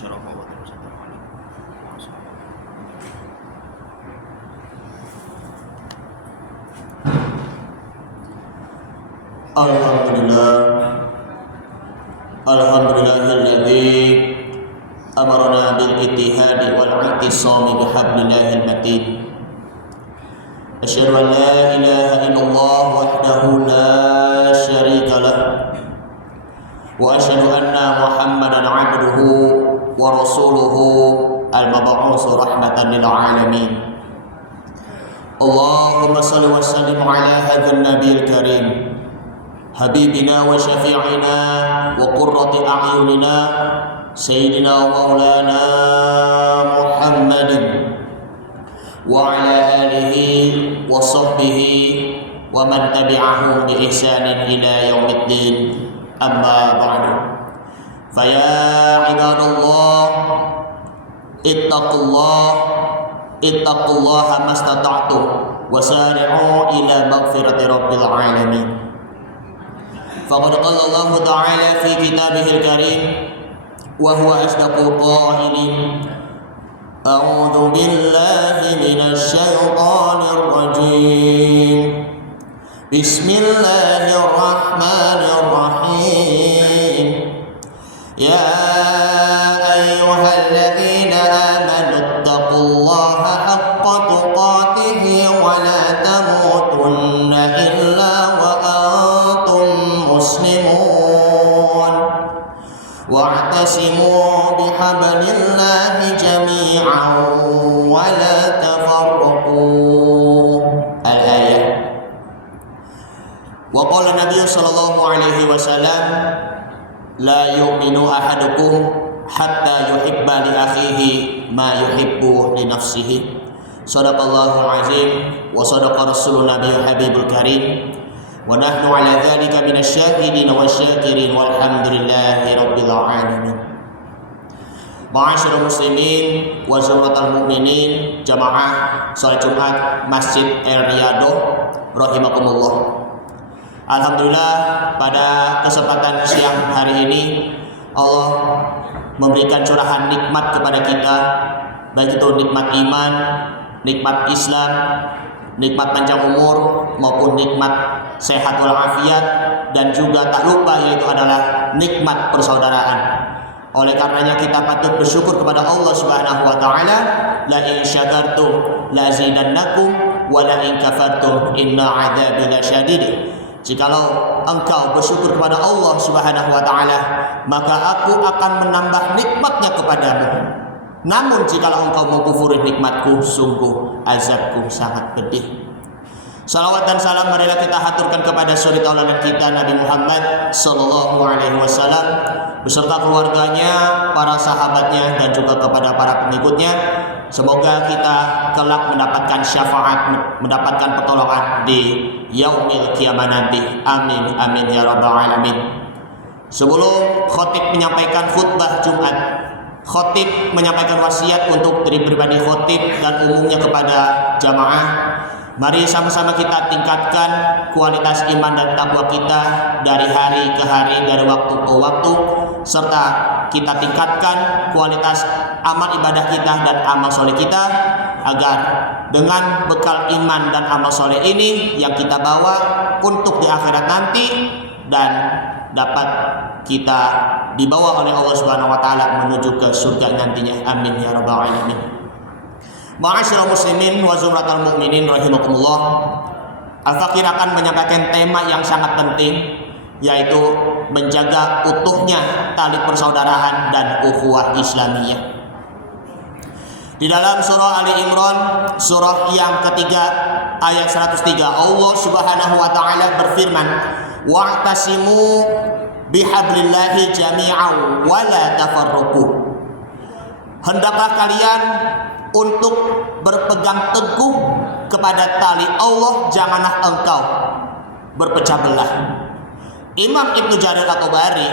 syarafa wa tawassata alaihi. Alhamdulillahilladzi amarna bil ittihadi wal i'tisami bihablillahil matin. Asyhadu an la ilaha illallah wahdahu la syarika lah wa asyhadu anna Muhammadan 'abduhu wa rasuluhu al-mab'uts rahmatan lil alamin. Allahumma shalli wa sallim ala hadzal nabiyil karim habibina wa syafi'ina wa qurrati a'yunina sayyidina wa maulana Muhammadin wa ala alihi wa sahbihi wa man tabi'ahum bi ihsanin ila yaumiddin, amma ba'du. Fa ya ibadallah ittaqullaha mastata'tum wa sari'u ila maghfirati rabbil alamin. Faqad qala Allah ta'ala fi kitabihil karim wa huwa asdaqul qailin. A'udzu billahi minasy syaithanir rajim. Bismillahirrahmanirrahim. Ya ayyuhalladzina amanu taqullaha haqqa tuqatih wa la tamutunna illa wa antum muslimun. Wa'tasimu bihablillahi jami'an wa la tafarraqu. Al-ayah. Wa qala Nabi sallallahu alaihi wasallam, la yu'minu ahadukum hatta yuhibba li akhihi ma yuhibbu li nafsihi. Shadaqallahu azim wa sadaqa rasulun nabiyyu habibul karim. Wa nahnu ala dzalika minasyahidin wasyakirin walhamdulillahi rabbil alamin. Ma'asyiral muslimin wa zumratal mu'minin, jamaah salat Jumat Masjid El Riyadh rahimakumullah. Alhamdulillah, pada kesempatan siang hari ini Allah memberikan curahan nikmat kepada kita, baik itu nikmat iman, nikmat Islam, nikmat panjang umur, maupun nikmat sehat walafiat, dan juga tak lupa yaitu adalah nikmat persaudaraan. Oleh karenanya kita patut bersyukur kepada Allah Subhanahu wa taala. La in syakartum la zidannakum wa la in kafartum inna 'adzabi lasyadid. Jikalau engkau bersyukur kepada Allah Subhanahu wa taala, maka aku akan menambah nikmatnya kepadamu. Namun jikalau engkau mengkufuri nikmatku, sungguh azabku sangat pedih. Salawat dan salam marilah kita haturkan kepada suri tauladan kita Nabi Muhammad sallallahu alaihi wasallam beserta keluarganya, para sahabatnya, dan juga kepada para pengikutnya. Semoga kita kelak mendapatkan syafaat, mendapatkan pertolongan di yaumil qiyamah nanti. Amin amin ya rabbal alamin. Sebelum khatib menyampaikan khutbah Jumat, khatib menyampaikan wasiat untuk diri pribadi khatib dan umumnya kepada jamaah. Mari sama-sama kita tingkatkan kualitas iman dan takwa kita dari hari ke hari, dari waktu ke waktu, serta kita tingkatkan kualitas amal ibadah kita dan amal soleh kita, agar dengan bekal iman dan amal soleh ini yang kita bawa untuk di akhirat nanti, dan dapat kita dibawa oleh Allah Subhanahu wa taala menuju ke surga nantinya. Amin ya rabbal alamin. Ma'asyiral muslimin wa zumratal mu'minin rahimakumullah. Al-Fakir akan menyampaikan tema yang sangat penting, yaitu menjaga utuhnya tali persaudaraan dan ukhuwah Islamiyah. Di dalam surah Ali Imran, surah yang ketiga ayat 103, Allah Subhanahu wa taala berfirman, wa'tasimu bihablillahi jami'an wa la tafarraqu. Hendaklah kalian untuk berpegang teguh kepada tali Allah, janganlah engkau berpecah belah. Imam Ibnu Jarir At-Tabari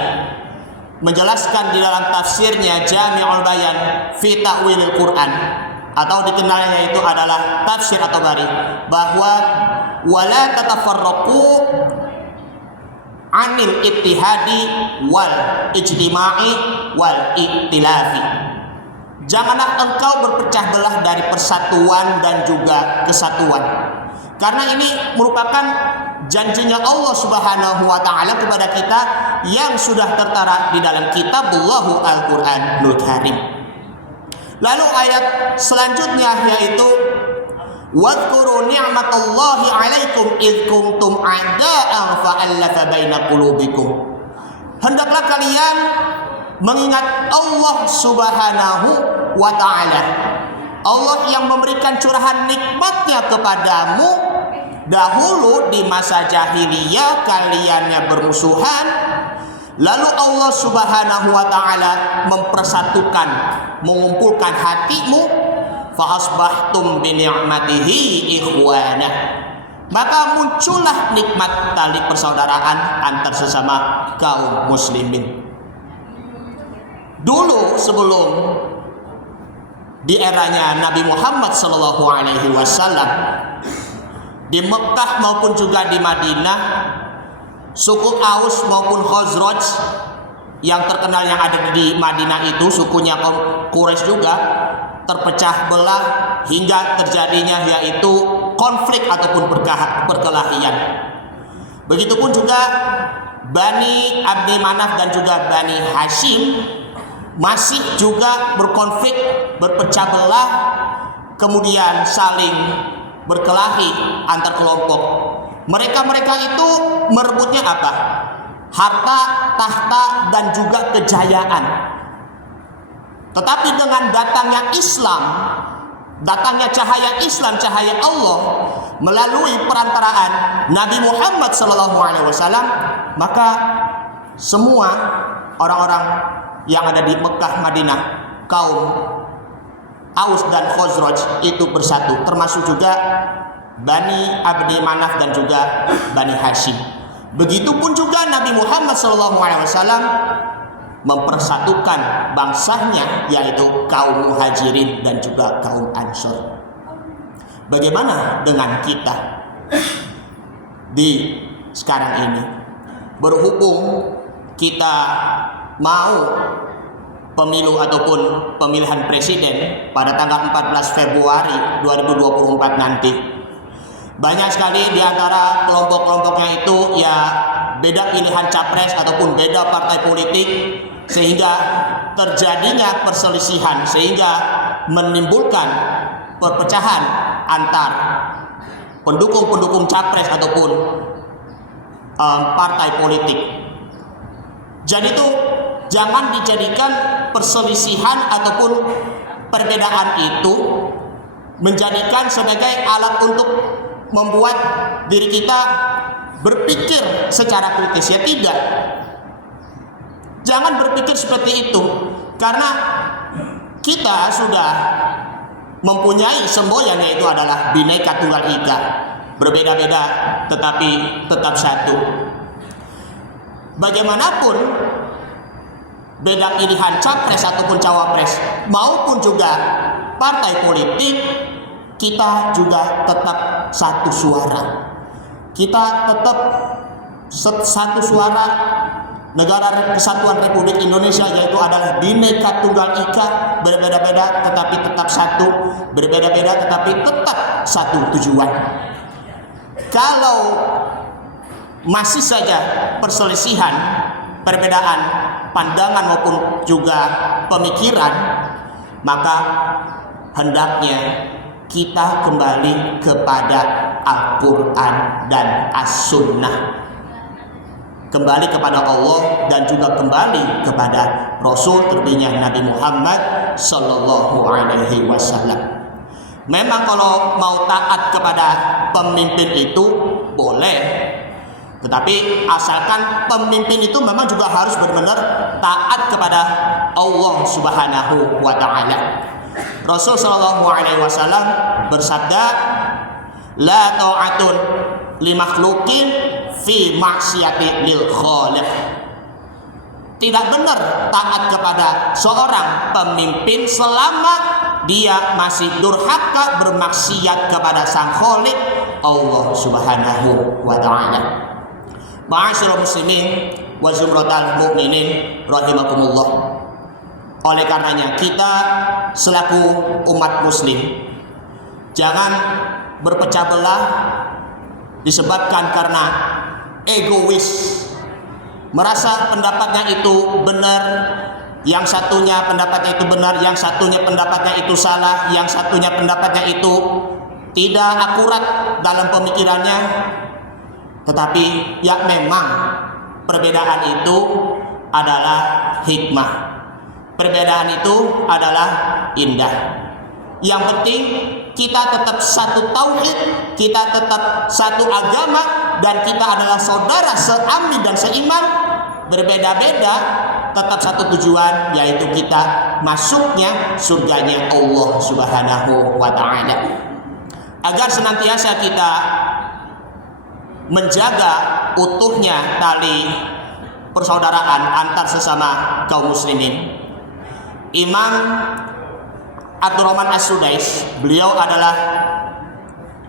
menjelaskan di dalam tafsirnya Jami'ul Bayan fi Ta'wilil Quran, atau dikenalnya itu adalah tafsir At-Tabari, bahwa wala tatafarraqu anil ittihadi wal ijtima'i wal iktilafi. Janganlah engkau berpecah belah dari persatuan dan juga kesatuan. Karena ini merupakan janjinya Allah Subhanahu wa taala kepada kita yang sudah tertera di dalam kitabullahu Al-Qur'anul Karim. Lalu ayat selanjutnya yaitu wadhkuru ni'matallahi 'alaikum id kuntum a'da'an fa'alafa baina qulubikum. Hendaklah kalian mengingat Allah Subhanahu wa ta'ala, Allah yang memberikan curahan nikmatnya kepadamu. Dahulu di masa jahiliyah kaliannya bermusuhan, lalu Allah Subhanahu wa ta'ala mempersatukan, mengumpulkan hatimu. Fa asbahtum bi ni'matihi ikhwana. Maka muncullah nikmat tali persaudaraan antar sesama kaum muslimin. Dulu sebelum di eranya Nabi Muhammad sallallahu alaihi wasallam, di Mekah maupun juga di Madinah, suku Aus maupun Khazraj yang terkenal yang ada di Madinah itu, sukunya Quraisy juga, terpecah belah hingga terjadinya yaitu konflik ataupun perkelahian. Begitupun juga Bani Abdi Manaf dan juga Bani Hashim masih juga berkonflik, berpecah belah, kemudian saling berkelahi antar kelompok. Mereka itu merebutnya apa? Harta, tahta, dan juga kejayaan. Tetapi dengan datangnya Islam, datangnya cahaya Islam, cahaya Allah melalui perantaraan Nabi Muhammad SAW, maka semua orang-orang yang ada di Mekah, Madinah, kaum Aus dan Khazraj itu bersatu, termasuk juga Bani Abdi Manaf dan juga Bani Hashim. Begitupun juga Nabi Muhammad SAW mempersatukan bangsanya, yaitu kaum Muhajirin dan juga kaum Ansor. Bagaimana dengan kita di sekarang ini? Berhubung kita mau pemilu ataupun pemilihan presiden pada tanggal 14 Februari 2024 nanti, banyak sekali di antara kelompok-kelompoknya itu ya beda pilihan capres ataupun beda partai politik, sehingga terjadinya perselisihan, sehingga menimbulkan perpecahan antar pendukung-pendukung capres ataupun partai politik. Jadi itu jangan dijadikan perselisihan ataupun perbedaan itu menjadikan sebagai alat untuk membuat diri kita berpikir secara kritis. Ya tidak. Jangan berpikir seperti itu, karena kita sudah mempunyai semboyan, yaitu adalah Bhinneka Tunggal Ika, berbeda-beda tetapi tetap satu. Bagaimanapun beda pilihan capres ataupun cawapres maupun juga partai politik, kita juga tetap satu suara. Kita tetap satu suara. Negara Kesatuan Republik Indonesia, yaitu adalah Bhinneka Tunggal Ika, berbeda-beda tetapi tetap satu, berbeda-beda tetapi tetap satu tujuan. Kalau masih saja perselisihan, perbedaan pandangan maupun juga pemikiran, maka hendaknya kita kembali kepada Al-Quran dan As-Sunnah, kembali kepada Allah dan juga kembali kepada Rasul terbinya Nabi Muhammad Sallallahu Alaihi Wasallam. Memang kalau mau taat kepada pemimpin itu boleh, tetapi asalkan pemimpin itu memang juga harus benar-benar taat kepada Allah Subhanahu wa Ta'ala. Rasul Sallallahu Alaihi Wasallam bersabda, la ta'atun li makhluqin fi maksiati lil khaliq. Tidak benar taat kepada seorang pemimpin selama dia masih durhaka bermaksiat kepada Sang Khaliq Allah Subhanahu wa Ta'ala. Ma'asyiral muslimin wa zumratal mu'minin rahimakumullah. Oleh karenanya kita selaku umat muslim jangan berpecah belah disebabkan karena egois, merasa pendapatnya itu benar, yang satunya pendapatnya itu benar, yang satunya pendapatnya itu salah, yang satunya pendapatnya itu tidak akurat dalam pemikirannya. Tetapi ya memang perbedaan itu adalah hikmah, perbedaan itu adalah indah. Yang penting kita tetap satu tauhid, kita tetap satu agama, dan kita adalah saudara seamin dan seiman. Berbeda-beda tetap satu tujuan, yaitu kita masuknya surganya Allah Subhanahu wa ta'ala. Agar senantiasa kita menjaga utuhnya tali persaudaraan antar sesama kaum muslimin, Imam Abdurrahman As-Sudais, beliau adalah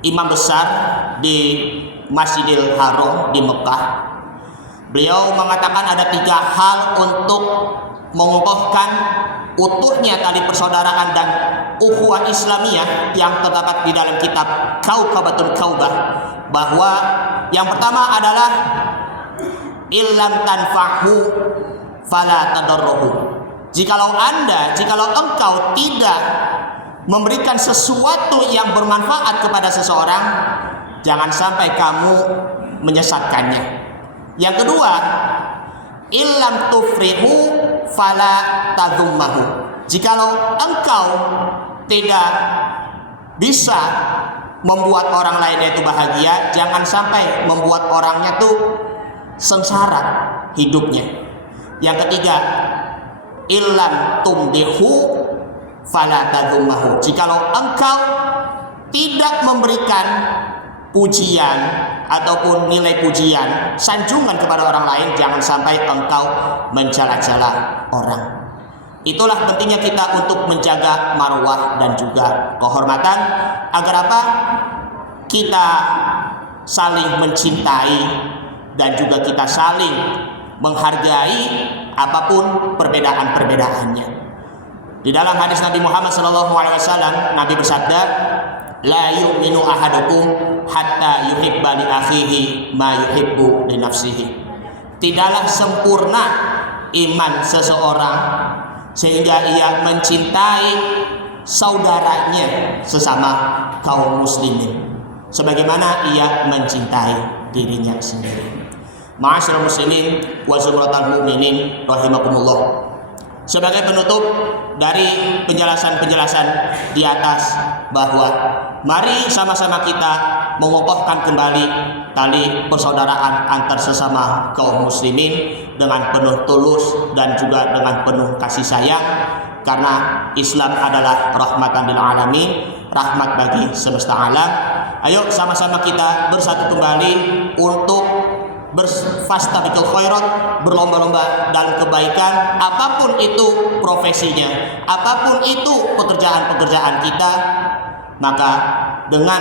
imam besar di Masjidil Haram di Mekah. Beliau mengatakan ada 3 hal untuk mengokohkan utuhnya tali persaudaraan dan ukhuwah Islamiyah yang terdapat di dalam kitab Kaukabatul Kaubah, bahwa yang pertama adalah illam tanfa'hu fala tadarruhu. Jikalau engkau tidak memberikan sesuatu yang bermanfaat kepada seseorang, jangan sampai kamu menyesatkannya. Yang kedua, illam tufrihu fala tadhummahu. Jikalau engkau tidak bisa membuat orang lain itu bahagia, jangan sampai membuat orangnya tuh sengsara hidupnya. Yang ketiga, illam tumdihu fala tadhummahu. Jikalau engkau tidak memberikan pujian ataupun nilai pujian, sanjungan kepada orang lain, jangan sampai engkau mencela-cela orang. Itulah pentingnya kita untuk menjaga marwah dan juga kehormatan, agar apa? Kita saling mencintai dan juga kita saling menghargai apapun perbedaan-perbedaannya. Di dalam hadis Nabi Muhammad SAW, Nabi bersabda, la yu'minu ahadukum hatta yuhibba li akhihi ma yuhibbu li nafsihi. Tidaklah sempurna iman seseorang sehingga ia mencintai saudaranya sesama kaum muslimin sebagaimana ia mencintai dirinya sendiri. Ma'asyiral muslimin wa zumratal mu'minin rahimakumullah. Sebagai penutup dari penjelasan-penjelasan di atas, bahwa mari sama-sama kita mengokohkan kembali tali persaudaraan antar sesama kaum muslimin dengan penuh tulus dan juga dengan penuh kasih sayang, karena Islam adalah rahmatan lil alamin, rahmat bagi semesta alam. Ayo sama-sama kita bersatu kembali untuk berfastabiqul khairat, berlomba-lomba dalam kebaikan, apapun itu profesinya, apapun itu pekerjaan-pekerjaan kita. Maka dengan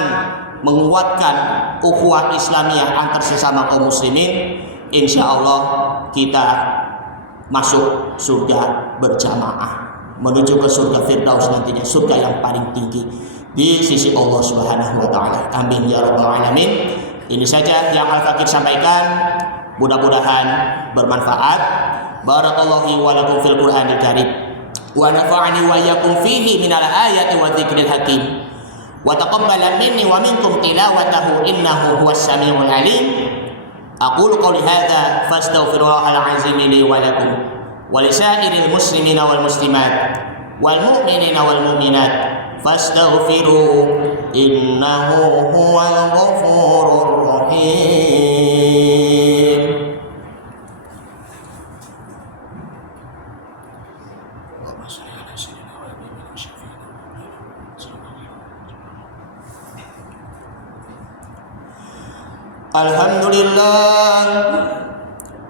menguatkan ukhuwah Islamiyah antar sesama kaum muslimin, insya Allah kita masuk surga berjamaah, menuju ke surga Firdaus nantinya, surga yang paling tinggi di sisi Allah Subhanahu wa ta'ala. Amin ya rabbal alamin. Ini saja yang Al-Fakir sampaikan, mudah-mudahan bermanfaat. Barakallahu wa lakum fil Qur'anil Karim wa nafa'ani wa iyyakum fihi minal ayati wa dzikril hakim wa taqabbala minni wa minkum tilawatahu innahu huwas samiul alim. Aqulu qawli hadza fastaghfirullahal azim li wa lakum wa lisairil muslimina wal muslimat wal mu'minina wal mu'minat fastaghfiruhu innahu huwal ghafurur rahim.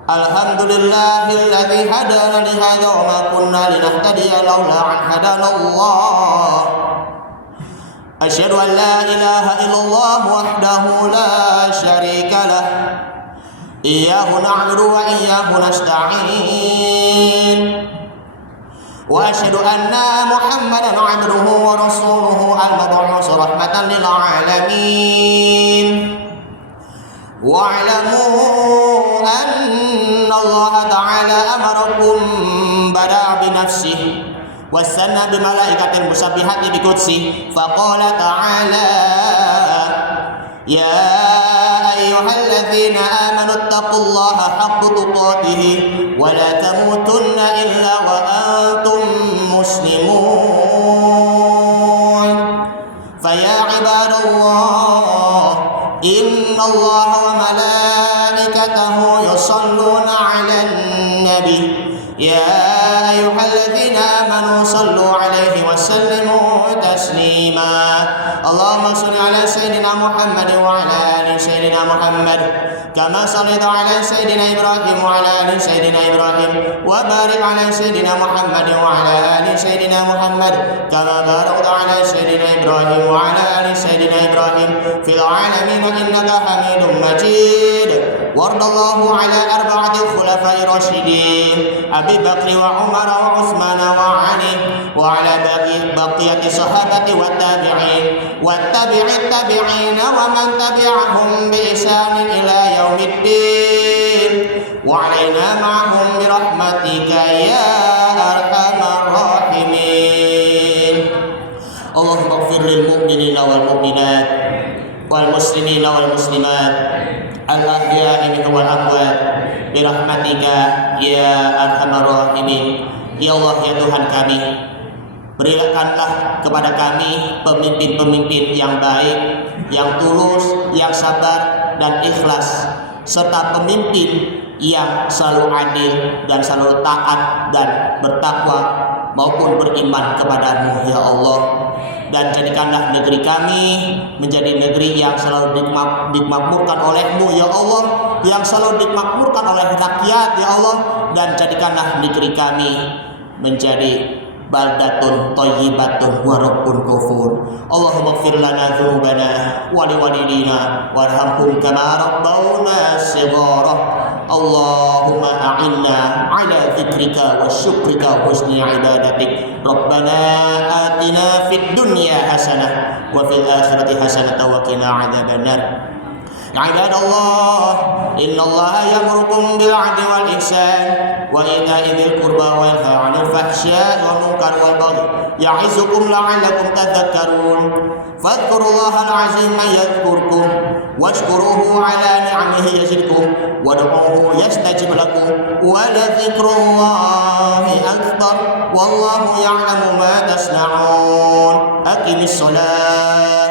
Alhamdulillahilladzi hadana li hadza wa ma kunna linahtadiya laula an hadana Allah. Asyhadu an la ilaha illallah wahdahu la syarika lah إياه نعبد وإياه نستعين وأشهد أن محمدا عبده ورسوله المبعوث رحمة للعالمين واعلموا أن الله تعالى أمركم بدأ بنفسه واستنى بملائكة المسبحة بقدسه فقال تعالى يا أيها الذين آمنوا اتقوا الله حق تقاته ولا تموتن إلا وأنتم مسلمون فيا عباد الله إن الله وملائكته يصلون على النبي يا أيها الذين آمنوا صلوا عليه وسلموا تسليما اللهم صل على سيدنا محمد وعلى آل سيدنا محمد كما صليت على سيدنا إبراهيم وعلى آل سيدنا إبراهيم وبارك على سيدنا محمد وعلى آل سيدنا محمد كما باركت على سيدنا إبراهيم وعلى آل سيدنا إبراهيم في العالمين إنك حميد مجيد وارض الله على أربعة الخلفاء الراشدين أبي بكر وعمر وعثمان وعلي وعلى بقية الصحابة والتابعين والتابع التابعين ومن تبعهم بإحسان إلى يوم الدين وعلينا معهم برحمتك يا أرحم الراحمين اللهم اغفر للمؤمنين والمؤمنات والمسلمين والmuslimat al-ahya'i minhum wal amwat birahmatika ya arhamar rahimin. Ya Allah ya Tuhan kami, berikanlah kepada kami pemimpin-pemimpin yang baik, yang tulus, yang sabar dan ikhlas, serta pemimpin yang selalu adil dan selalu taat dan bertakwa maupun beriman kepadamu ya Allah. Dan jadikanlah negeri kami menjadi negeri yang selalu dimakmurkan olehmu ya Allah, yang selalu dimakmurkan oleh rakyat ya Allah. Dan jadikanlah negeri kami menjadi baldatun thayyibatun wa rabbun ghafur. Allahumma ighfir lana dzunubana wa liwalidina warhamhum kama rabbawna shighara. Allahumma a'inna ala dzikrika wa syukrika wa husni ibadatik. Rabbana atina fid dunya hasanah wa fil akhirati hasanah wa qina adzabannar. عباد الله إن الله يأمركم بالعدل والإحسان وإيتاء ذي القربى وينهى عن الفحشاء والمنكر والبغي يعظكم لعلكم تذكرون فاذكروا الله العظيم يذكركم واشكروه على نعمه يزدكم وادعوه يستجب لكم ولذكر الله أكبر والله يعلم ما تصنعون أقم الصلاة